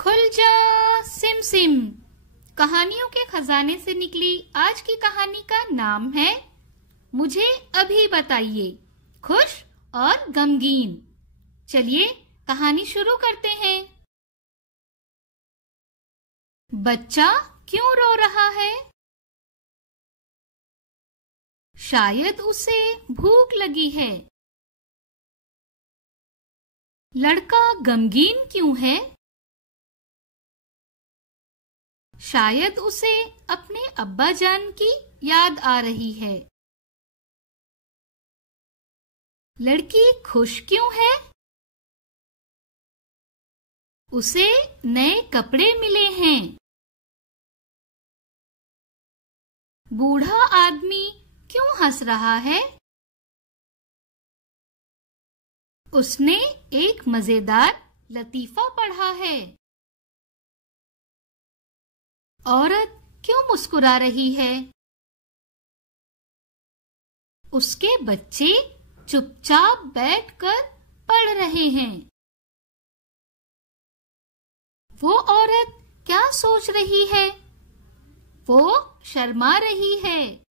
खुल जा SIM SIM. कहानियों के खजाने से निकली आज की कहानी का नाम है मुझे अभी बताइए, खुश और गमगीन। चलिए कहानी शुरू करते हैं। बच्चा क्यों रो रहा है? शायद उसे भूख लगी है। लड़का गमगीन क्यों है? शायद उसे अपने अब्बा जान की याद आ रही है। लड़की खुश क्यों है? उसे नए कपड़े मिले हैं। बूढ़ा आदमी क्यों हंस रहा है? उसने एक मजेदार लतीफा पढ़ा है। औरत क्यों मुस्कुरा रही है? उसके बच्चे चुपचाप बैठकर पढ़ रहे हैं। वो औरत क्या सोच रही है? वो शर्मा रही है।